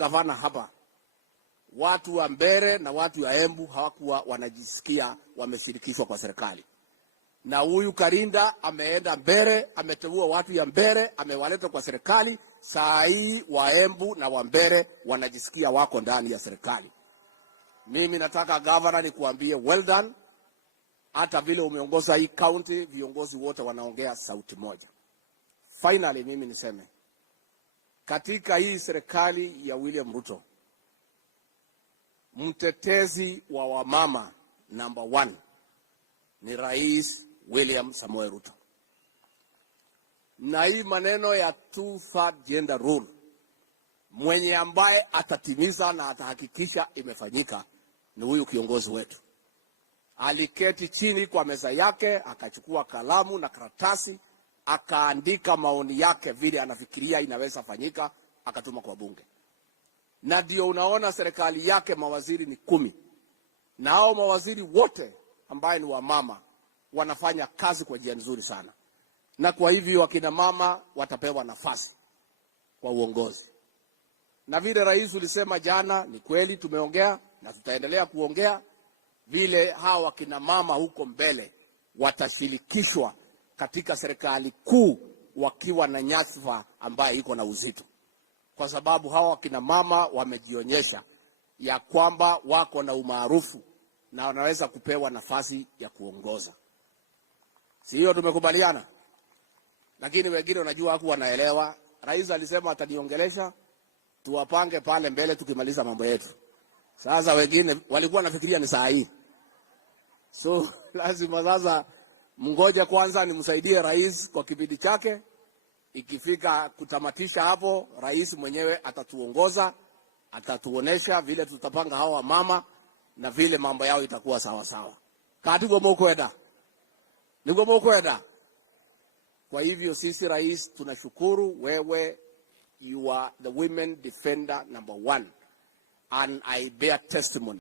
gavana hapa, watu wa Mbere na watu wa Embu hawakuwa wanajisikia wameshirikishwa kwa serikali. Na huyu Karinda ameenda Mbere, ameteua watu ya Mbere, amewaleta kwa serikali. Saa hii wa Embu na wa Mbere wanajisikia wako ndani ya serikali. Mimi nataka governor nikuambie well done. Hata vile umeongoza hii county, viongozi wote wanaongea sauti moja. Finally mimi niseme, katika hii serikali ya William Ruto, mtetezi wa wamama number 1 ni Rais William Samoei Ruto. Na hii maneno ya 2/3 gender rule, mwenye ambaye atatimiza na atahakikisha imefanyika ni huyu kiongozi wetu. Aliketi chini kwa meza yake, akachukua kalamu na karatasi, akaandika maoni yake vile anafikiria inaweza fanyika, akatuma kwa bunge. Na ndio unaona serikali yake mawaziri ni 10. Na hao mawaziri wote ambaye ni wamama wanafanya kazi kwa njia nzuri sana. Na kwa hivyo wakina mama watapewa nafasi kwa uongozi. Na vile rais ulisema jana, ni kweli tumeongea na tutaendelea kuongea vile hao wakina mama huko mbele watashirikishwa katika serikali kuu wakiwa na nyadhifa ambaye iko na uzito. Kwa sababu hawa wakina mama wamejionyesha ya kwamba wako na umaarufu na wanaweza kupewa nafasi ya kuongoza. Si hiyo tumekubaliana? Lakini wengine unajua haku wanaelewa. Rais alisema ataniongelesha, tuwapange pale mbele tukimaliza mambo yetu. Sasa wengine walikuwa nafikiria ni saa hii. So lazima sasa mngoje kwanza nimsaidie rais kwa kipindi chake. Ikifika kutamatisha hapo, rais mwenyewe atatuongoza, atatuonesha vile tutapanga hawa mama na vile mambo yao itakuwa sawa sawa. Katibu mkwenda. Niko mkwenda. Kwa hivyo sisi rais tunashukuru wewe, you are the women defender number 1 and I bear testimony.